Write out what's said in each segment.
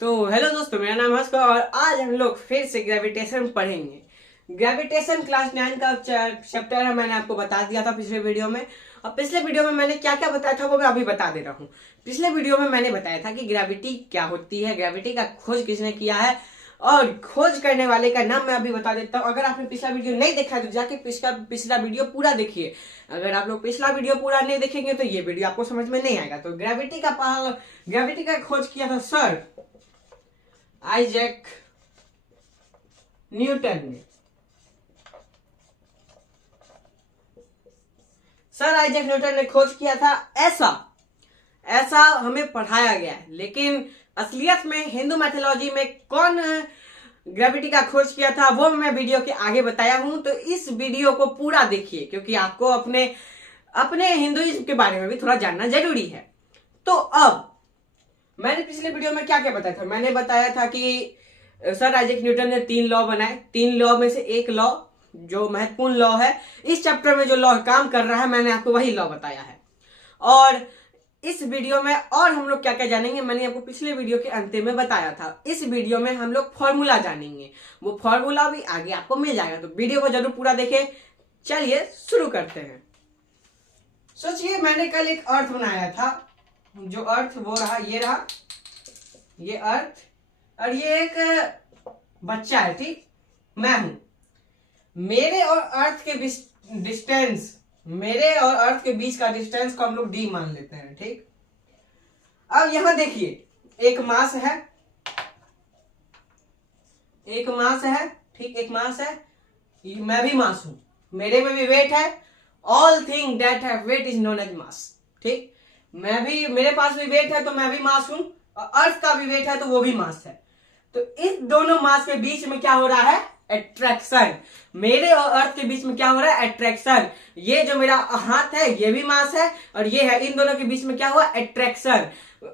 तो हेलो दोस्तों, मेरा नाम हर्ष और आज हम लोग फिर से ग्रेविटेशन पढ़ेंगे। ग्रेविटेशन क्लास 9 का चैप्टर है। मैंने आपको बता दिया था पिछले वीडियो में, और पिछले वीडियो में मैंने क्या क्या बताया था वो मैं अभी बता दे रहा हूँ। पिछले वीडियो में मैंने बताया था कि ग्रेविटी क्या होती है, ग्रेविटी का खोज किसने किया है, और खोज करने वाले का नाम मैं अभी बता देता हूँ। अगर आपने पिछला वीडियो नहीं देखा है तो जाके पिछला वीडियो पूरा देखिए। अगर आप लोग पिछला वीडियो पूरा नहीं देखेंगे तो ये वीडियो आपको समझ में नहीं आएगा। तो ग्रेविटी का खोज किया था सर आइजैक न्यूटन ने। सर आइजैक न्यूटन ने खोज किया था, ऐसा हमें पढ़ाया गया है। लेकिन असलियत में हिंदू मैथोलॉजी में कौन ग्रेविटी का खोज किया था वो मैं वीडियो के आगे बताया हूं। तो इस वीडियो को पूरा देखिए, क्योंकि आपको अपने हिंदुइज्म के बारे में भी थोड़ा जानना जरूरी है। तो अब मैंने पिछले वीडियो में क्या क्या बताया था। मैंने बताया था कि सर आइजैक न्यूटन ने 3 लॉ बनाए। 3 लॉ में से एक लॉ जो महत्वपूर्ण लॉ है, इस चैप्टर में जो लॉ काम कर रहा है, मैंने आपको वही लॉ बताया है। और इस वीडियो में और हम लोग क्या क्या जानेंगे, मैंने आपको पिछले वीडियो के अंत में बताया था। इस वीडियो में हम लोग फॉर्मूला जानेंगे, वो फॉर्मूला भी आगे आपको मिल जाएगा। तो वीडियो को जरूर पूरा देखें। चलिए शुरू करते हैं। सोचिए, मैंने कल एक अर्थ बनाया था। जो अर्थ वो रहा, ये अर्थ, और ये एक बच्चा है, ठीक। मैं हूं। मेरे और अर्थ के बीच का डिस्टेंस को हम लोग डी मान लेते हैं, ठीक। अब यहां देखिए, एक मास है, ठीक, एक मास है। मैं भी मास हूं, मेरे में भी वेट है। All thing that have weight is known as mass, ठीक। मेरे पास भी वेट है तो मैं भी मास हूं, और अर्थ का भी वेट है तो वो भी मास है। तो इस दोनों मास के बीच में क्या हो रहा है? अट्रैक्शन। मेरे और अर्थ के बीच में क्या हो रहा है? अट्रैक्शन। ये जो मेरा हाथ है ये भी मास है, और ये है, इन दोनों के बीच में क्या हुआ? अट्रैक्शन।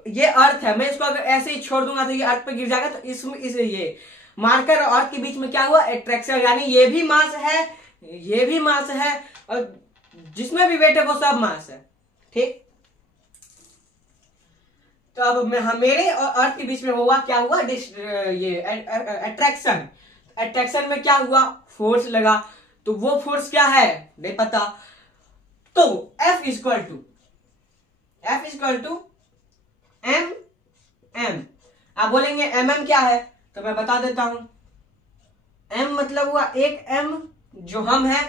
ये अर्थ है, मैं इसको अगर ऐसे ही छोड़ दूंगा तो ये अर्थ पे गिर जाएगा। तो ये मार्कर और अर्थ के बीच में क्या हुआ? अट्रैक्शन। यानी ये भी मास है, ये भी मास है, और जिसमें भी वेट है वो सब मास है, ठीक। तो अब मेरे और अर्थ के बीच में हुआ क्या हुआ? ये अट्रैक्शन। अट्रैक्शन में क्या हुआ? फोर्स लगा। तो वो फोर्स क्या है? नहीं पता। तो F इक्वल टू M। आप बोलेंगे MM क्या है? तो मैं बता देता हूं। M मतलब हुआ एक M, जो हम है।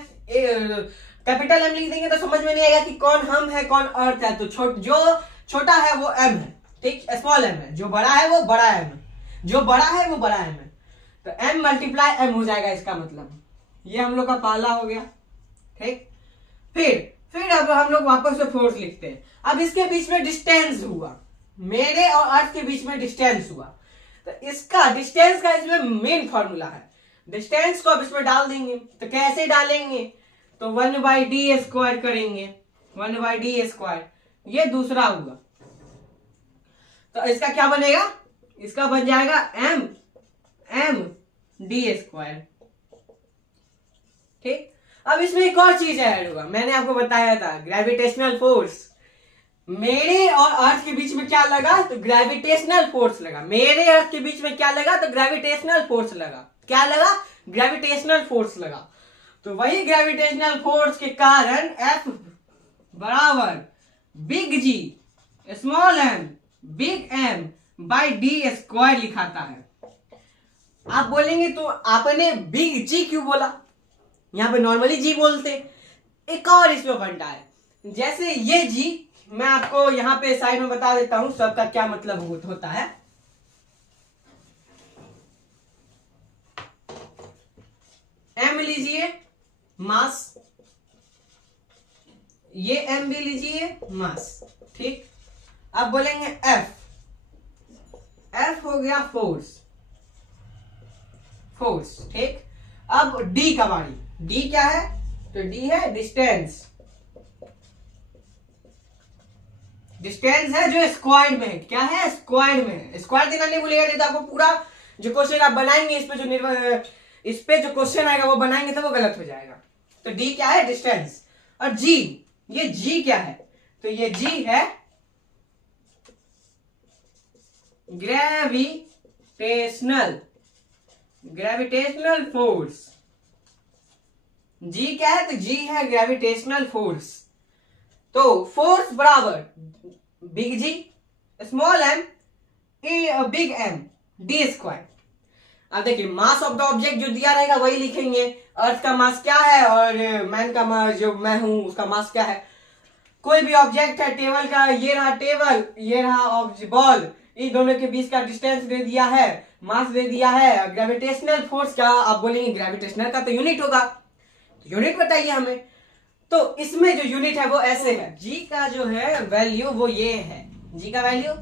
कैपिटल M लिख देंगे तो समझ में नहीं आएगा कि कौन हम है कौन अर्थ है। तो जो छोटा है वो M है, ठीक, स्मॉल M है। जो बड़ा है वो बड़ा M है, जो बड़ा है वो बड़ा M है। तो M मल्टीप्लाई M हो जाएगा, इसका मतलब ये हम लोग का पहला हो गया, ठीक। फिर अब हम लोग वापस से फोर्स लिखते हैं। अब इसके बीच में डिस्टेंस हुआ, मेरे और अर्थ के बीच में डिस्टेंस हुआ। तो इसका डिस्टेंस का इसमें मेन फॉर्मूला है। डिस्टेंस को अब इसमें डाल देंगे। तो कैसे डालेंगे? तो 1/d² करेंगे, 1/d²। ये दूसरा हुआ। तो इसका क्या बनेगा? इसका बन जाएगा m/d², ठीक। अब इसमें एक और चीज ऐड होगा, मैंने आपको बताया था, ग्रेविटेशनल फोर्स। मेरे और अर्थ के बीच में क्या लगा? तो ग्रेविटेशनल फोर्स लगा। मेरे अर्थ के बीच में क्या लगा? तो ग्रेविटेशनल फोर्स लगा। क्या लगा? ग्रेविटेशनल फोर्स लगा। तो वही ग्रेविटेशनल फोर्स के कारण F बराबर big G small m big M/d² लिखाता है। आप बोलेंगे तो आपने बिग G क्यों बोला? यहां पे नॉर्मली G बोलते। एक और इसमें फंडा है। जैसे ये G, मैं आपको यहां पे साइड में बता देता हूं सबका क्या मतलब होता है। M लीजिए, मास, ये M भी लीजिए, मास, ठीक। अब बोलेंगे F हो गया फोर्स, ठीक। अब D का बारी। D क्या है? तो D है डिस्टेंस है जो स्क्वायर्ड में है। क्या है? स्क्वायर्ड में है। स्क्वायर देना नहीं भूलिएगा, नहीं तो आपको पूरा जो क्वेश्चन आप बनाएंगे इस पे जो क्वेश्चन आएगा वो बनाएंगे तो वो गलत हो जाएगा। तो D क्या है? डिस्टेंस। और G, ये G क्या है? तो ये G है ग्रेविटेशन, ग्रेविटेशनल फोर्स। जी क्या है? तो जी है ग्रेविटेशनल फोर्स। तो फोर्स बराबर big G small M big M D square. अब देखिए मास ऑफ द ऑब्जेक्ट जो दिया रहेगा वही लिखेंगे। अर्थ का मास क्या है और मैन का मास जो मैं हूं उसका मास क्या है। कोई भी ऑब्जेक्ट है टेबल का, ये रहा टेबल, ये रहा बॉल, इन दोनों के बीच का डिस्टेंस दे दिया है, मास दे दिया है। ग्रेविटेशनल फोर्स क्या आप बोलेंगे? ग्रेविटेशनल का तो यूनिट होगा, यूनिट बताइए हमें। तो इसमें जो यूनिट है वो ऐसे है, जी का जो है वैल्यू वो ये है, जी का value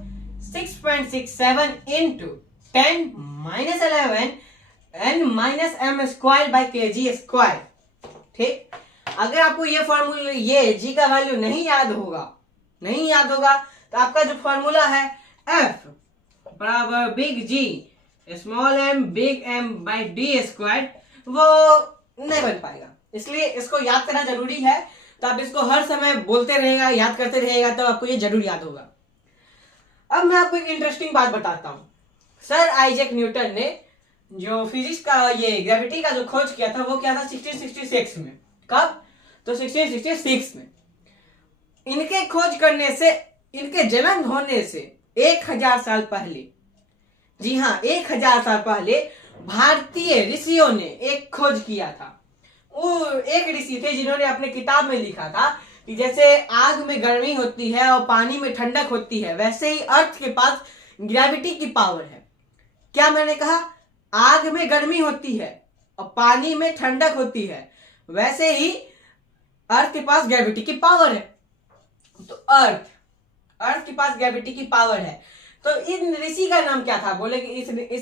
6.67 into 10 minus 11 n minus M square by K G square. ठीक, अगर आपको ये फॉर्मूला ये जी का वैल्यू नहीं याद होगा तो आपका जो फॉर्मूला है F बराबर big G small M big M by D square वो नहीं बन पाएगा। इसलिए इसको याद करना जरूरी है। तो आप इसको हर समय बोलते रहेगा, याद करते रहेगा, तो आपको ये जरूर याद होगा। अब मैं आपको एक इंटरेस्टिंग बात बताता हूं। सर आइजैक न्यूटन ने जो फिजिक्स का ये ग्रेविटी का जो खोज किया था वो किया था 1666 में। कब? तो 1666 में। इनके खोज करने से, इनके जन्म होने से 1000 साल पहले, जी हाँ 1000 साल पहले भारतीय ऋषियों ने एक खोज किया था। वो एक ऋषि थे जिन्होंने अपने किताब में लिखा था कि जैसे आग में गर्मी होती है और पानी में ठंडक होती है, वैसे ही अर्थ के पास ग्रेविटी की पावर है। क्या मैंने कहा? आग में गर्मी होती है और पानी में ठंडक होती है, वैसे ही अर्थ के पास ग्रेविटी की पावर है। तो अर्थ के पास ग्रेविटी की पावर है। तो इन ऋषि का नाम क्या था? बोले कि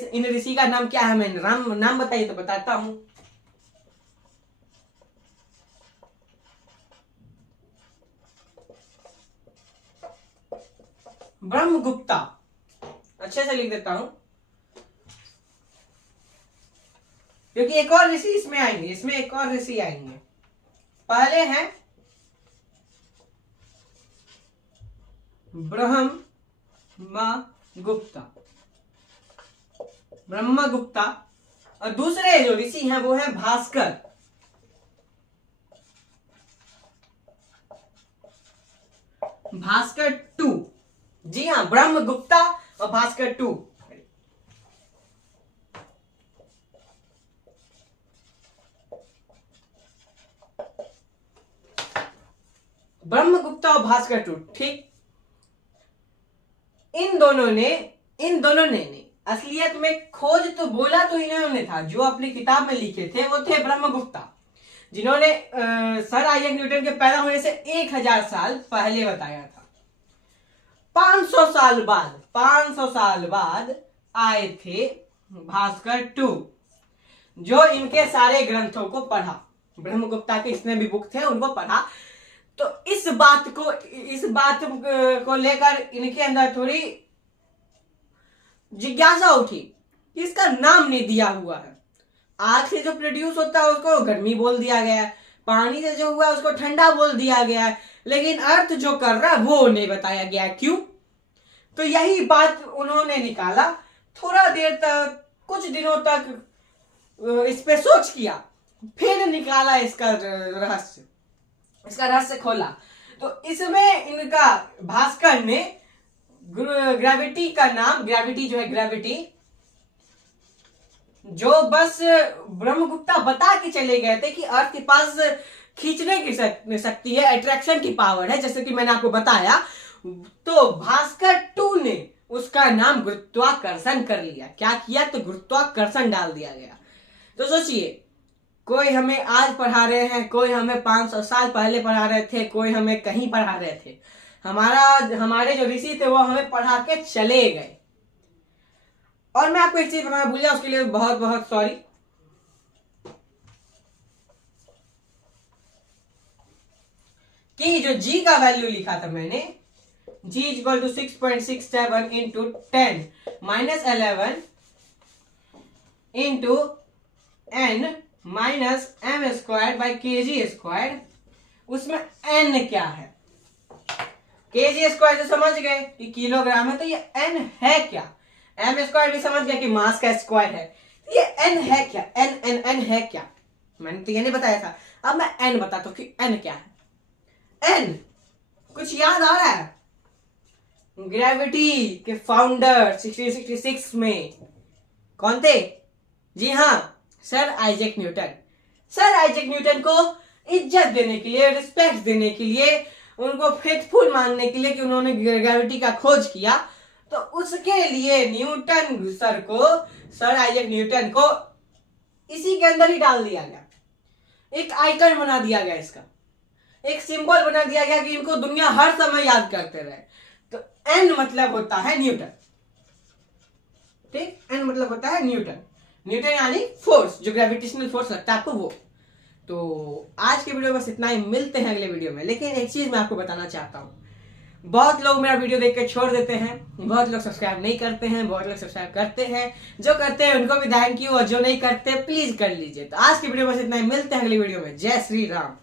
इन ऋषि का नाम क्या है? मैं नाम बताइए तो बताता हूं। ब्रह्मगुप्ता। अच्छे से लिख देता हूं क्योंकि एक और ऋषि इसमें आएंगे, इसमें एक और ऋषि आएंगे। पहले हैं ब्रह्मगुप्ता और दूसरे जो ऋषि हैं वो है भास्कर। भास्कर 2। जी हाँ, ब्रह्मगुप्ता और भास्कर 2। ब्रह्मगुप्ता और भास्कर 2। ठीक, इन दोनों ने असलियत में खोज तो बोला तो इन्होंने था, जो अपनी किताब में लिखे थे वो थे ब्रह्मगुप्ता, जिन्होंने सर आइजैक न्यूटन के पैदा होने से 1000 साल पहले बताया था। 500 साल बाद आए थे भास्कर 2, जो इनके सारे ग्रंथों को पढ़ा। ब्रह्मगुप्ता के जितने भी बुक थे उनको पढ़ा। तो इस बात को लेकर इनके अंदर थोड़ी जिज्ञासा उठी कि इसका नाम नहीं दिया हुआ है। आग से जो प्रोड्यूस होता है उसको गर्मी बोल दिया गया है, पानी से जो हुआ है उसको ठंडा बोल दिया गया है, लेकिन अर्थ जो कर रहा है वो नहीं बताया गया। क्यों? तो यही बात उन्होंने निकाला। थोड़ा देर तक, कुछ दिनों तक इस पे सोच किया, फिर निकाला इसका रहस्य खोला। तो इसमें इनका भास्कर ने ग्रेविटी का नाम, ग्रेविटी जो है ग्रेविटी, जो बस ब्रह्मगुप्ता बता के चले गए थे कि अर्थ के पास खींचने की शक्ति है, अट्रैक्शन की पावर है, जैसे कि मैंने आपको बताया। तो भास्कर 2 ने उसका नाम गुरुत्वाकर्षण कर लिया। क्या किया? तो गुरुत्वाकर्षण डाल दिया गया। तो सोचिए, कोई हमें आज पढ़ा रहे हैं, कोई हमें 500 साल पहले पढ़ा रहे थे, कोई हमें कहीं पढ़ा रहे थे। हमारे जो ऋषि थे वो हमें पढ़ा के चले गए। और मैं आपको एक चीज बताना भूल गया, उसके लिए बहुत बहुत सॉरी। कि जो जी का वैल्यू लिखा था मैंने, G equal to 6.67 into 10 minus 11 into n minus M square by K G square, उसमें n क्या है? के जी स्क्वायर तो समझ गए कि किलोग्राम है, तो ये n है क्या? एम स्क्वायर भी समझ गया कि मास का स्क्वायर है। ये एन है क्या? एन एन एन है क्या? मैंने तो ये नहीं बताया था। अब मैं एन बताता हूं कि एन क्या है। एन कुछ याद आ रहा है? ग्रेविटी के फाउंडर 1666 में कौन थे? जी हाँ, sir Isaac Newton. Sir Isaac Newton को इज्जत देने के लिए, रिस्पेक्ट देने के लिए, उनको फेथफुल मानने के लिए कि उन्होंने ग्रेविटी का खोज किया, तो उसके लिए न्यूटन सर को, सर आइजैक न्यूटन को इसी के अंदर ही डाल दिया गया। एक आइकन बना दिया गया, इसका एक सिंबल बना दिया गया कि इनको दुनिया हर समय याद करते रहे। तो एन मतलब होता है न्यूटन। ठीक, एन मतलब होता है न्यूटन। न्यूटन यानी फोर्स, जो ग्रेविटेशनल फोर्स लगता है आपको, वो। तो आज के वीडियो में बस इतना ही, मिलते हैं अगले वीडियो में। लेकिन एक चीज मैं आपको बताना चाहता हूं, बहुत लोग मेरा वीडियो देख के छोड़ देते हैं, बहुत लोग सब्सक्राइब नहीं करते हैं, बहुत लोग सब्सक्राइब करते हैं। जो करते हैं उनको भी थैंक यू, और जो नहीं करते प्लीज कर लीजिए। तो आज की वीडियो में बस इतना ही, मिलते हैं अगली वीडियो में। जय श्री राम।